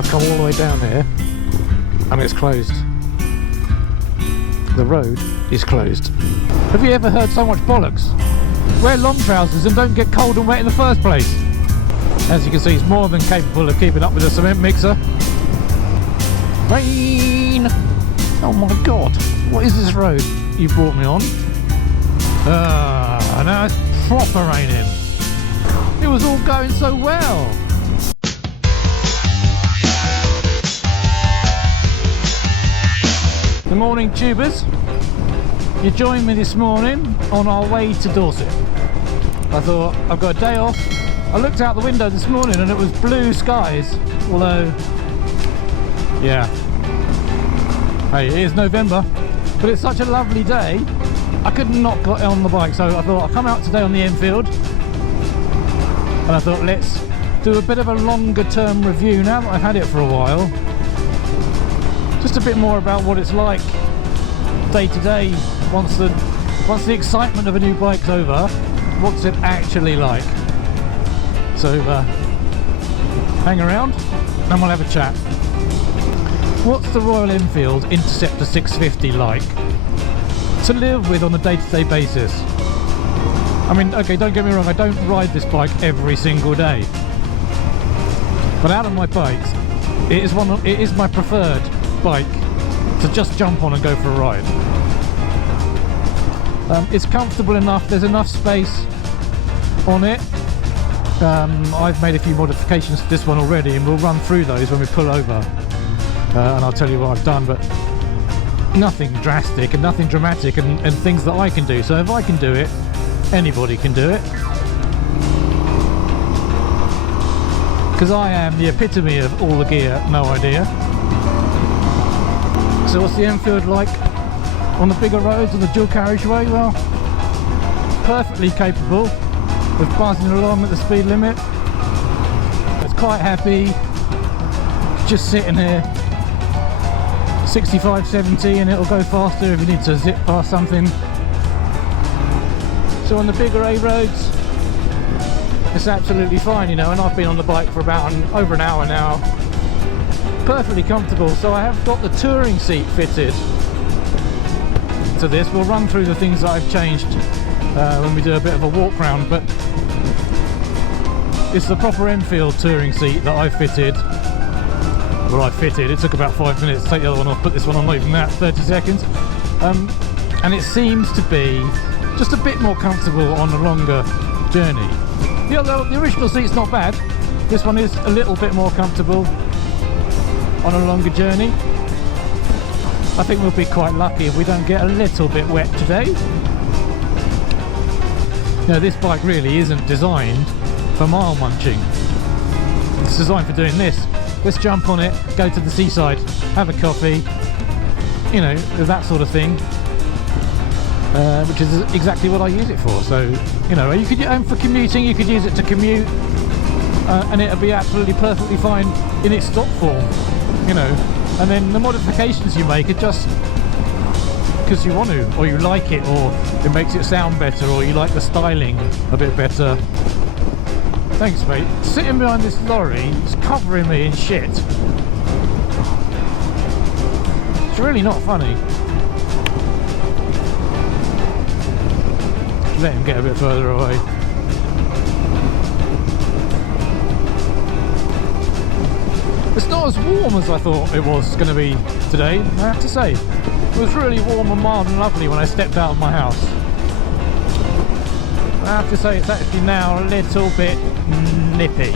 I've come all the way down here and it's closed. The road is closed. Have you ever heard so much bollocks? Wear long trousers and don't get cold and wet in the first place. As you can see, it's more than capable of keeping up with a cement mixer. Rain! Oh my god, what is this road you brought me on? Now it's proper raining. It was all going so well. Good morning, tubers. You joined me this morning on our way to Dorset. I thought, I've got a day off. I looked out the window this morning and it was blue skies, although, yeah, hey, it is November, but it's such a lovely day, I could not get on the bike, so I thought I'll come out today on the Enfield, and I thought let's do a bit of a longer term review now that I've had it for a while, just a bit more about what it's like day to day once the excitement of a new bike's over. What's it actually like? So hang around and we'll have a chat. What's the Royal Enfield Interceptor 650 like to live with on a day-to-day basis? I mean, okay, don't get me wrong, I don't ride this bike every single day, but out of my bikes, it is my preferred bike to just jump on and go for a ride. It's comfortable enough, there's enough space on it. I've made a few modifications to this one already and we'll run through those when we pull over, and I'll tell you what I've done, but nothing drastic and nothing dramatic, and things that I can do. So if I can do it, anybody can do it, because I am the epitome of all the gear, no idea. So what's the Enfield like on the bigger roads, on the dual carriageway? Well, perfectly capable of buzzing along at the speed limit. It's quite happy just sitting here 65, 70, and it'll go faster if you need to zip past something. So on the bigger A roads, it's absolutely fine, you know, and I've been on the bike for about over an hour now. Perfectly comfortable. So I have got the touring seat fitted to this. We'll run through the things that I've changed when we do a bit of a walk round, but it's the proper Enfield touring seat that I fitted. Well, I fitted, it took about 5 minutes to take the other one off, put this one on, not even that, 30 seconds. And it seems to be just a bit more comfortable on a longer journey. The original seat's not bad. This one is a little bit more comfortable on a longer journey. I think we'll be quite lucky if we don't get a little bit wet today. You know, this bike really isn't designed for mile munching. It's designed for doing this. Let's jump on it, go to the seaside, have a coffee, you know, that sort of thing, which is exactly what I use it for. So, you know, you could, and for commuting, you could use it to commute, and it'll be absolutely perfectly fine in its stock form, you know. And then the modifications you make are just because you want to, or you like it, or it makes it sound better, or you like the styling a bit better. Thanks, mate. Sitting behind this lorry is covering me in shit. It's really not funny. Let him get a bit further away. It's not as warm as I thought it was going to be today, I have to say. It was really warm and mild and lovely when I stepped out of my house. I have to say it's actually now a little bit nippy.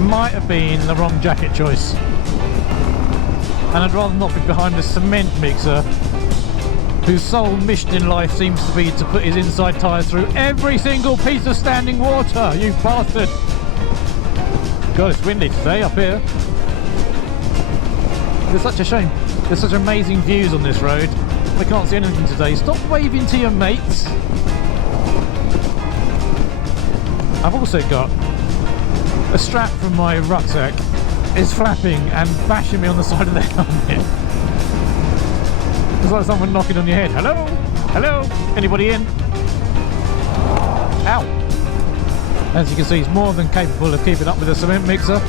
Might have been the wrong jacket choice. And I'd rather not be behind a cement mixer whose sole mission in life seems to be to put his inside tyres through every single piece of standing water, you bastard! God, it's windy today up here. It's such a shame. There's such amazing views on this road. I can't see anything today. Stop waving to your mates. I've also got a strap from my rucksack is flapping and bashing me on the side of the helmet. It's like someone knocking on your head. Hello? Hello? Anybody in? Ow! As you can see, it's more than capable of keeping up with a cement mixer.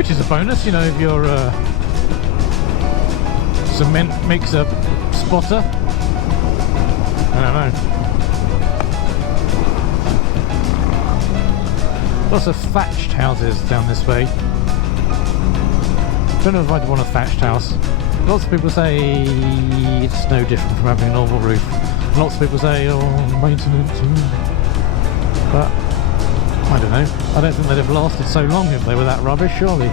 which is a bonus, you know, if you're cement mixer spotter. I don't know. Lots of thatched houses down this way. Don't know if I'd want a thatched house. Lots of people say it's no different from having a normal roof. Lots of people say, oh, maintenance. But I don't know. I don't think they'd have lasted so long if they were that rubbish, surely.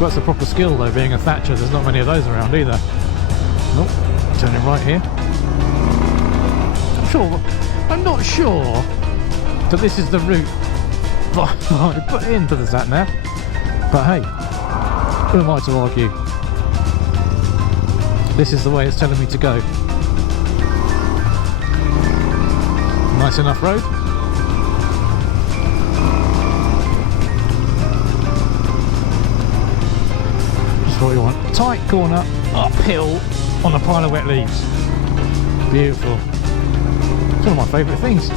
That's a proper skill though, being a thatcher. There's not many of those around either. Nope. Turning right here. I'm not sure that this is the route I put into the sat nav. But hey, who am I to argue? This is the way it's telling me to go. Nice enough road. Just what you want. Tight corner, uphill on a pile of wet leaves. Beautiful. It's one of my favourite things.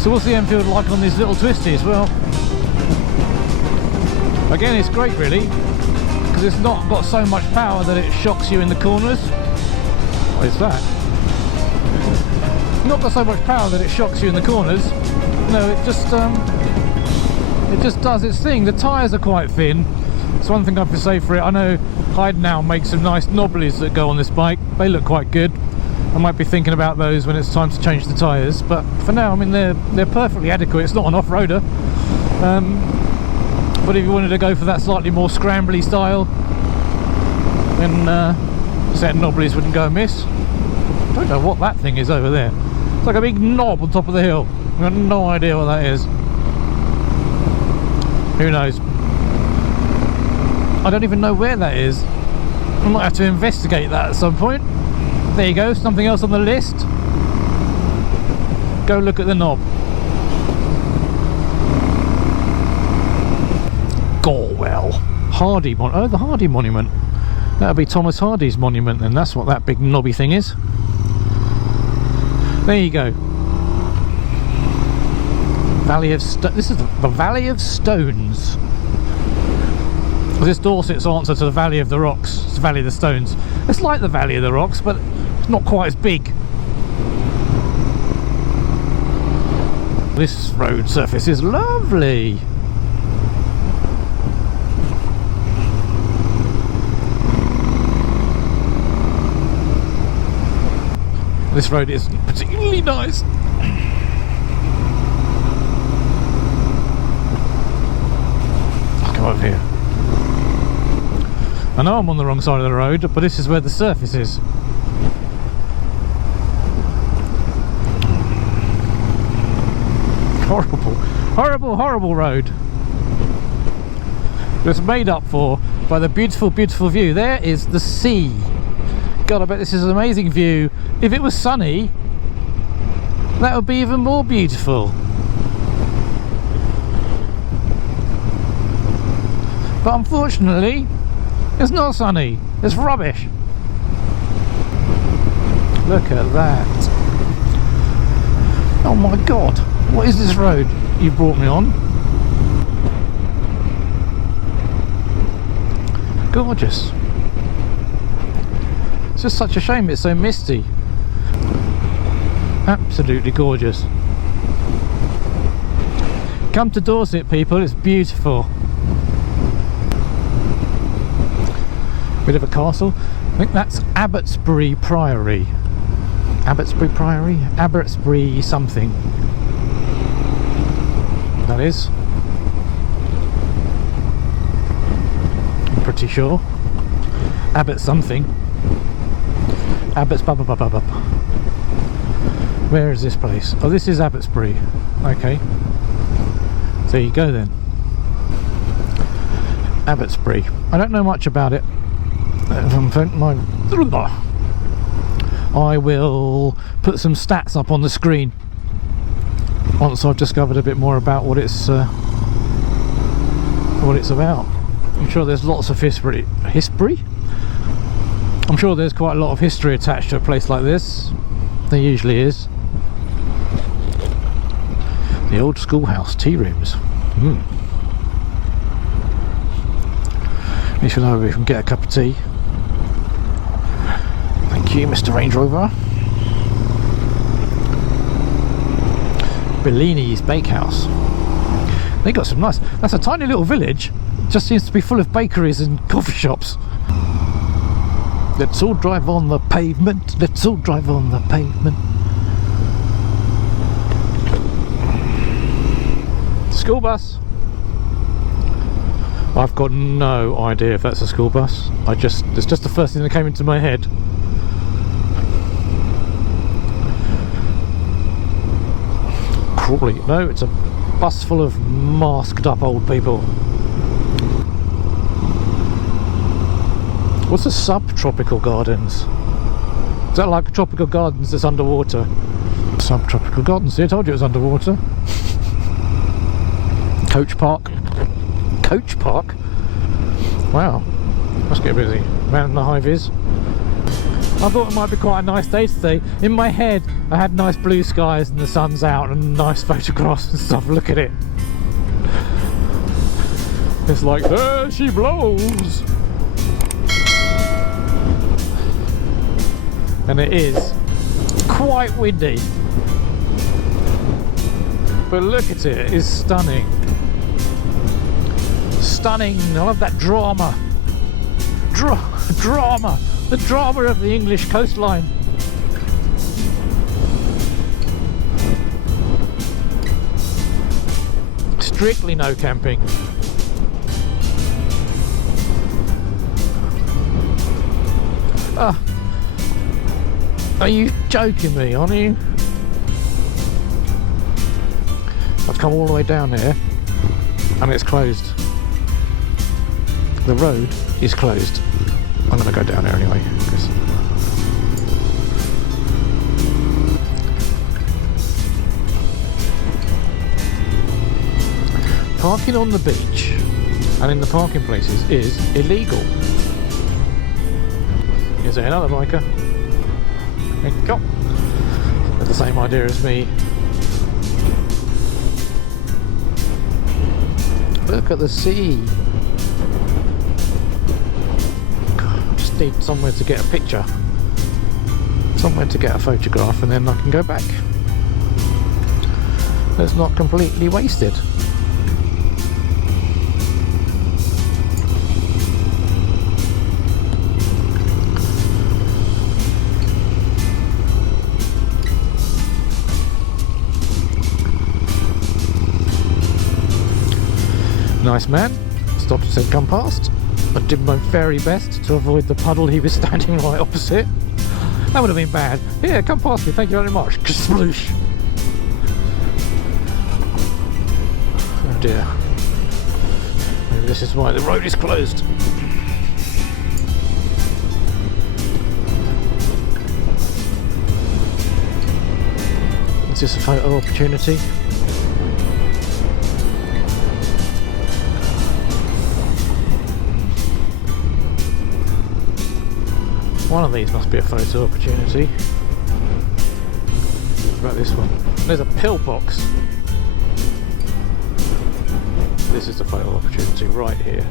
So what's the Enfield like on these little twisties? Well, again, it's great really, because it's not got so much power that it shocks you in the corners. What is that? Not got so much power that it shocks you in the corners. No, it just does its thing. The tyres are quite thin. It's one thing I have to say for it. I know Hyde now makes some nice knobblies that go on this bike. They look quite good. I might be thinking about those when it's time to change the tyres, but for now, I mean, they're perfectly adequate. It's not an off-roader, but if you wanted to go for that slightly more scrambly style, then set knobblies wouldn't go amiss. I don't know what that thing is over there. It's like a big knob on top of the hill. I've got no idea what that is. Who knows? I don't even know where that is. I might have to investigate that at some point. There you go, something else on the list. Go look at the knob. Gorwell. Hardy Monument. Oh, the Hardy Monument. That'll be Thomas Hardy's monument then. That's what that big knobby thing is. There you go. Valley of This is the Valley of Stones. This Dorset's answer to the Valley of the Rocks. It's the Valley of the Stones. It's like the Valley of the Rocks, but it's not quite as big. This road surface is lovely. This road is particularly nice. I'll come over here. I know I'm on the wrong side of the road, but this is where the surface is. Horrible, horrible, horrible road. It's made up for by the beautiful, beautiful view. There is the sea. God, I bet this is an amazing view. If it was sunny, that would be even more beautiful. But unfortunately, it's not sunny. It's rubbish. Look at that. Oh my God. What is this road you brought me on? Gorgeous. It's just such a shame it's so misty. Absolutely gorgeous. Come to Dorset, people. It's beautiful. Bit of a castle. I think that's Abbotsbury Priory. Abbotsbury Priory? Abbotsbury something. That is. I'm pretty sure. Abbott something. Abbots bub. Where is this place? Oh, this is Abbotsbury. Okay. There you go then. Abbotsbury. I don't know much about it. I will put some stats up on the screen once I've discovered a bit more about what it's about. I'm sure there's lots of history? I'm sure there's quite a lot of history attached to a place like this. There usually is. The old schoolhouse tea rooms. At least we'll know we can get a cup of tea. Thank you, Mr. Range Rover. Bellini's Bakehouse. They got some nice... That's a tiny little village. It just seems to be full of bakeries and coffee shops. Let's all drive on the pavement. Let's all drive on the pavement. School bus. I've got no idea if that's a school bus. It's just the first thing that came into my head. Probably no, it's a bus full of masked up old people. What's a subtropical gardens? Is that like tropical gardens that's underwater? Subtropical gardens. See, I told you it was underwater. Coach Park. Coach Park? Wow. Must get busy. Man in the high vis. I thought it might be quite a nice day today. In my head, I had nice blue skies and the sun's out and nice photographs and stuff. Look at it. It's like, there she blows. And it is quite windy. But look at it, it is stunning. Stunning, I love that drama. Drama. The drama of the English coastline. Strictly no camping. Are you joking me, aren't you? I've come all the way down here and it's closed. The road is closed. I'm going to go down there anyway. Parking on the beach and in the parking places is illegal. Is there another biker? There you go. They're the same idea as me. Look at the sea. God, just need somewhere to get a picture. Somewhere to get a photograph and then I can go back. It's not completely wasted. Nice man, stopped and said come past. I did my very best to avoid the puddle he was standing right opposite. That would have been bad. Here, come past me, thank you very much. Sploosh. Oh dear. Maybe this is why the road is closed. Is this a photo opportunity? One of these must be a photo opportunity. What about this one? There's a pillbox. This is the photo opportunity right here.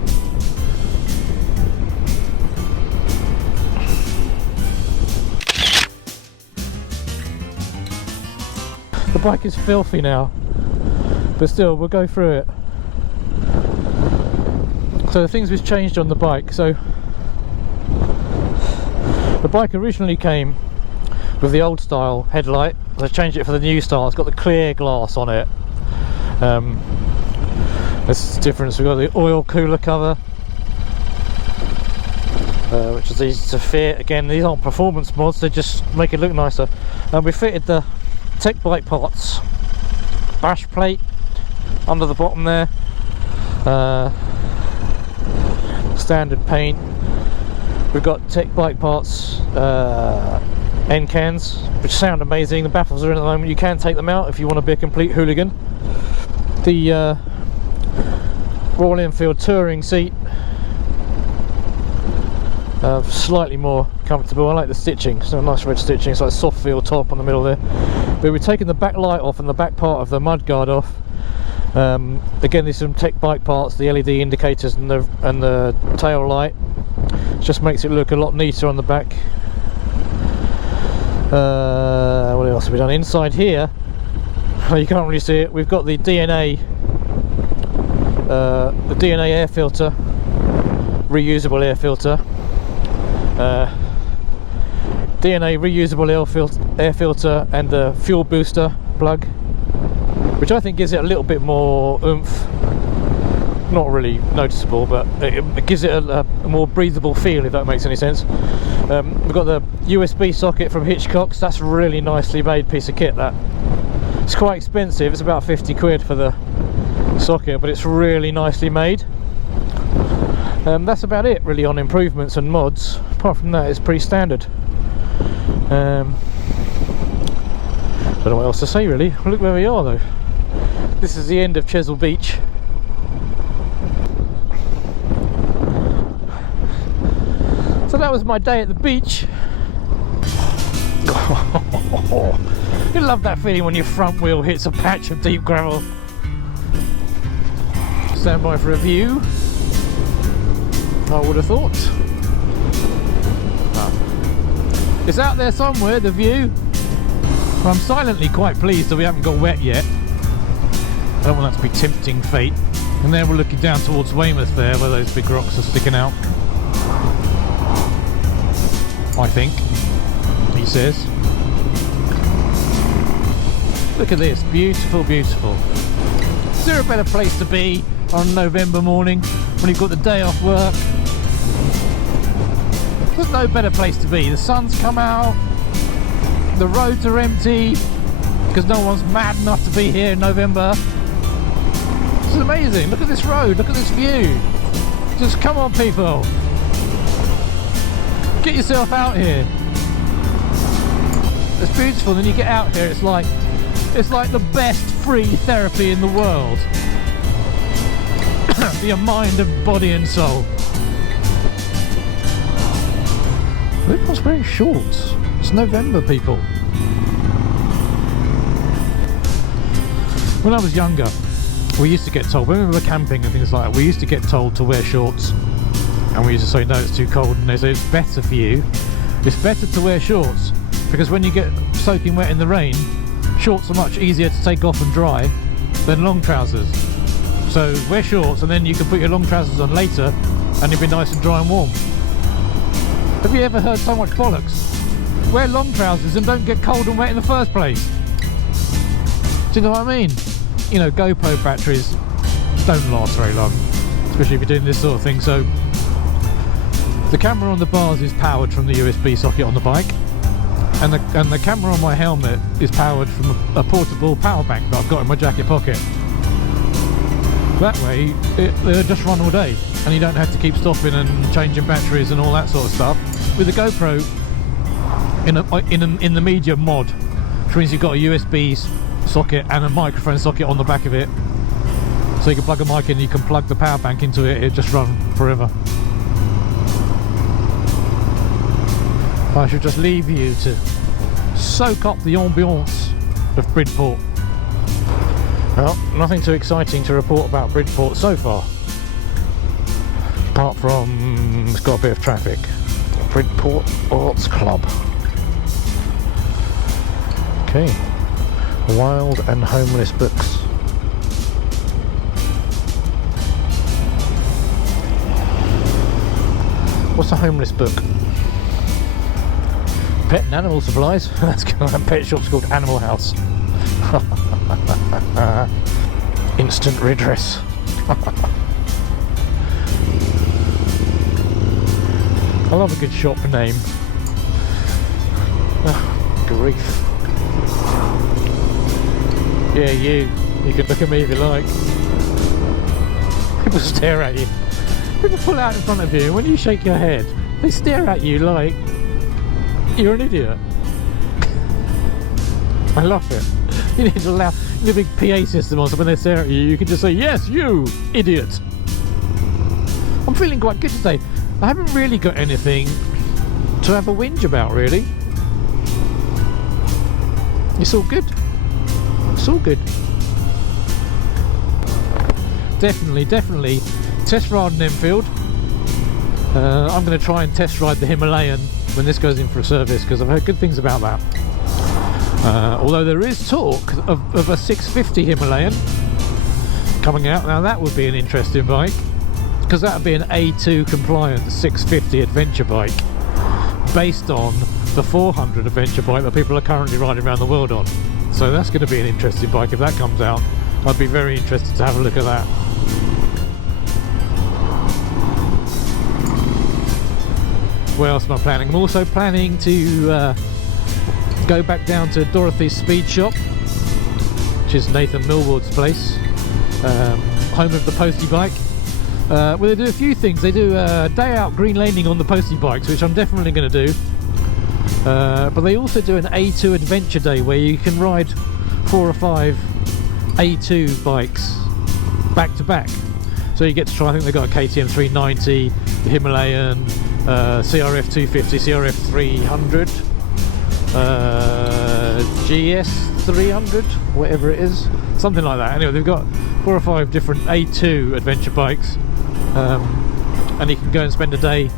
The bike is filthy now, but still we'll go through it. So the things which changed on the bike. So the bike originally came with the old style headlight. They changed it for the new style. It's got the clear glass on it. There's a difference. We've got the oil cooler cover, which is easy to fit. Again, these aren't performance mods, they just make it look nicer. And we fitted the Tech Bike Parts bash plate under the bottom there. Standard paint. We've got Tech Bike Parts end cans, which sound amazing. The baffles are in at the moment. You can take them out if you want to be a complete hooligan. The Royal Enfield touring seat Slightly more comfortable. I like the stitching. It's a nice red stitching. It's like soft feel top on the middle there. But we're taking the back light off and the back part of the mudguard off. Again, there's some tech bike parts, the LED indicators and the tail light. Just makes it look a lot neater on the back. What else have we done inside here? You can't really see it. We've got the DNA air filter, reusable air filter, DNA reusable air filter, and the fuel booster plug, which I think gives it a little bit more oomph. Not really noticeable, but it gives it a more breathable feel, if that makes any sense. We've got the USB socket from Hitchcock's. That's a really nicely made piece of kit, that. It's quite expensive. It's about 50 quid for the socket, but it's really nicely made. That's about it really on improvements and mods. Apart from that, it's pretty standard. Don't know what else to say really. Look where we are though. This is the end of Chesil Beach. So that was my day at the beach. You love that feeling when your front wheel hits a patch of deep gravel. Stand by for a view. I would have thought. It's out there somewhere, the view. I'm silently quite pleased that we haven't got wet yet. I don't want that to be tempting fate. And then we're looking down towards Weymouth there, where those big rocks are sticking out. I think, he says. Look at this, beautiful, beautiful. Is there a better place to be on November morning when you've got the day off work? There's no better place to be. The sun's come out, the roads are empty because no one's mad enough to be here in November. This is amazing. Look at this road, look at this view. Just come on people, get yourself out here. It's beautiful. Then you get out here, it's like the best free therapy in the world. For your mind and body and soul. Everyone's wearing shorts. It's November, people. When I was younger, we used to get told, when we were camping and things like that, we used to get told to wear shorts. And we used to say, no, it's too cold. And they say, it's better for you. It's better to wear shorts. Because when you get soaking wet in the rain, shorts are much easier to take off and dry than long trousers. So wear shorts and then you can put your long trousers on later and you'll be nice and dry and warm. Have you ever heard so much bollocks? Wear long trousers and don't get cold and wet in the first place. Do you know what I mean? You know, GoPro batteries don't last very long, especially if you're doing this sort of thing. So the camera on the bars is powered from the USB socket on the bike. And the camera on my helmet is powered from a portable power bank that I've got in my jacket pocket. That way, they'll just run all day, and you don't have to keep stopping and changing batteries and all that sort of stuff. With the GoPro in the medium mod, which means you've got a USB socket and a microphone socket on the back of it, so you can plug a mic in, you can plug the power bank into it, it'll just run forever. I should just leave you to soak up the ambience of Bridport. Well, nothing too exciting to report about Bridport so far. Apart from it's got a bit of traffic. Bridport Arts Club. Okay. Wild and Homeless Books. What's a homeless book? Pet and animal supplies. That's good. That pet shop's called Animal House. Instant redress. I love a good shop name. Oh, grief. Yeah, you can look at me if you like. People stare at you. People pull out in front of you, and when you shake your head, they stare at you like you're an idiot. I love it. You need to allow a big PA system on, so when they stare at you, you can just say, yes, you idiot. I'm feeling quite good today. I haven't really got anything to have a whinge about, really. It's all good. It's all good. Definitely test ride an Enfield. I'm going to try and test ride the Himalayan when this goes in for a service, because I've heard good things about that. Although there is talk of a 650 Himalayan coming out. Now that would be an interesting bike, because that would be an A2 compliant 650 adventure bike based on the 400 adventure bike that people are currently riding around the world on. So that's going to be an interesting bike if that comes out. I'd be very interested to have a look at that. What else am I planning? I'm also planning to go back down to Dorothy's Speed Shop, which is Nathan Millward's place, home of the Postie bike. Well, they do a few things. They do a day out green laning on the Postie bikes, which I'm definitely going to do. But they also do an A2 adventure day where you can ride 4 or 5 A2 bikes back to back. So you get to try, I think they've got a KTM 390, the Himalayan, CRF 250, CRF 300, GS 300, whatever it is, something like that. Anyway, they've got 4 or 5 different A2 adventure bikes, and you can go and spend a day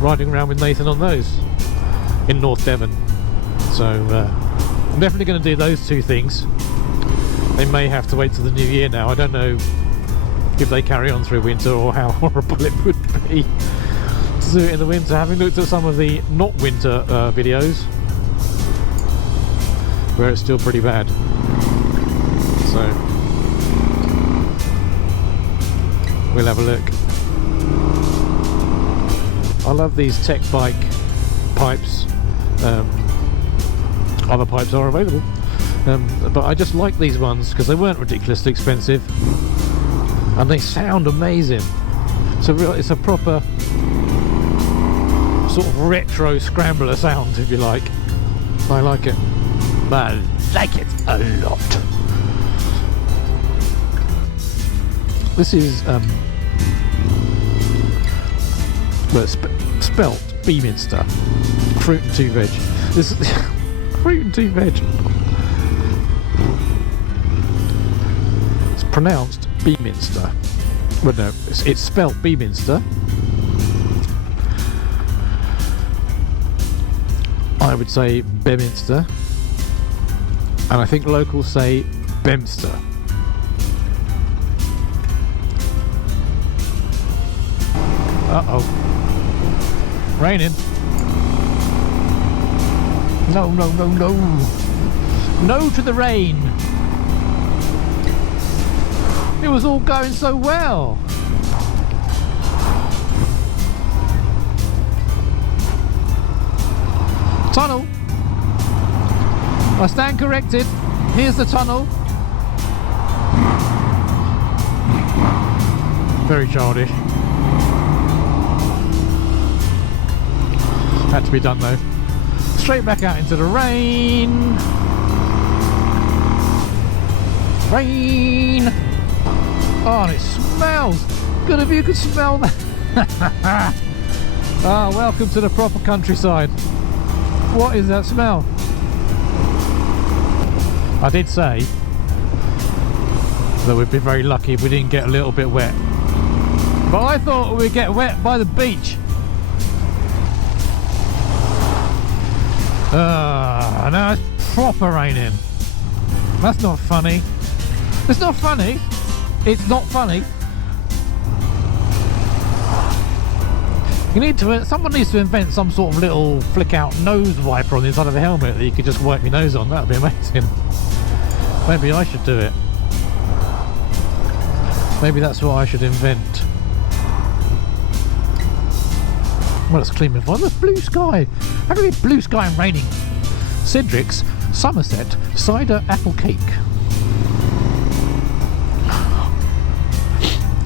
riding around with Nathan on those in North Devon. So I'm definitely going to do those 2 things. They may have to wait till the new year now. I don't know if they carry on through winter or how horrible it would be to do it in the winter. Having looked at some of the not winter videos where it's still pretty bad. So we'll have a look. I love these tech bike pipes. Other pipes are available, but I just like these ones because they weren't ridiculously expensive and they sound amazing. So it's a proper sort of retro scrambler sound, if you like. I like it. I like it a lot. This is well, spelt Beaminster fruit and 2 veg. This is fruit and 2 veg. It's pronounced Beaminster. Well, no, it's spelt Beaminster. I would say Beminster, and I think locals say Bemster. Uh-oh. Raining. No, no, no, no. No to the rain. It was all going so well. Tunnel. I stand corrected. Here's the tunnel. Very childish. Had to be done though. Straight back out into the rain. Rain. Oh, and it smells. Good if you could smell that. Ah, welcome to the proper countryside. What is that smell? I did say that we'd be very lucky if we didn't get a little bit wet. But I thought we'd get wet by the beach. Now it's proper raining. That's not funny. It's not funny. It's not funny. You need to. Someone needs to invent some sort of little flick-out nose wiper on the inside of the helmet that you could just wipe your nose on. That would be amazing. Maybe I should do it. Maybe that's what I should invent. Well, it's clean and fine. There's blue sky. How can it be blue sky and raining? Cedric's Somerset cider apple cake.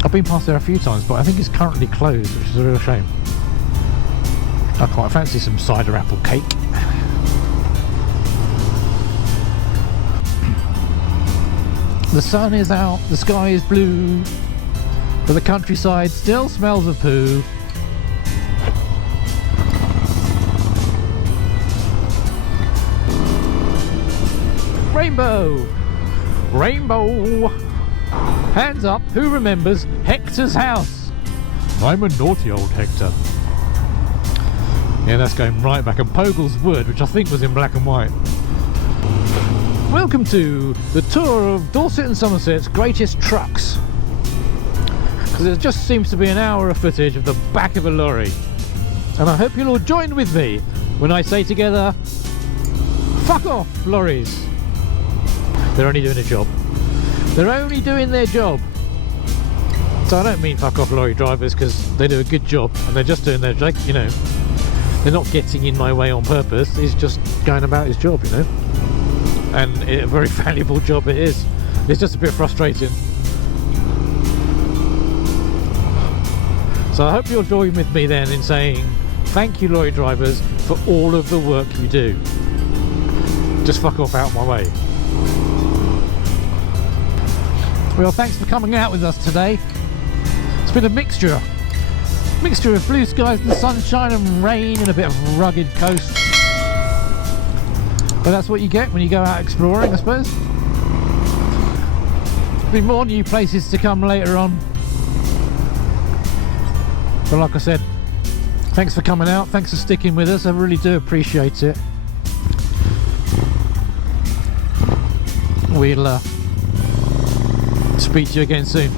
I've been past there a few times, but I think it's currently closed, which is a real shame. I quite fancy some cider apple cake. The sun is out, the sky is blue, but the countryside still smells of poo. Rainbow! Rainbow! Hands up, who remembers Hector's house? I'm a naughty old Hector. Yeah, that's going right back. And Pogle's Wood, which I think was in black and white. Welcome to the tour of Dorset and Somerset's greatest trucks. Because there just seems to be an hour of footage of the back of a lorry. And I hope you'll all join with me when I say together, fuck off, lorries. They're only doing a job. They're only doing their job. So I don't mean fuck off lorry drivers, because they do a good job and they're just doing their, like, you know, they're not getting in my way on purpose. He's just going about his job, you know. And a very valuable job it is. It's just a bit frustrating. So I hope you'll join with me then in saying thank you, lorry drivers, for all of the work you do. Just fuck off out of my way. Well, thanks for coming out with us today. It's been a mixture of blue skies and sunshine and rain and a bit of rugged coast. But that's what you get when you go out exploring, I suppose. There'll be more new places to come later on. But like I said, thanks for coming out, thanks for sticking with us, I really do appreciate it. We'll speak to you again soon.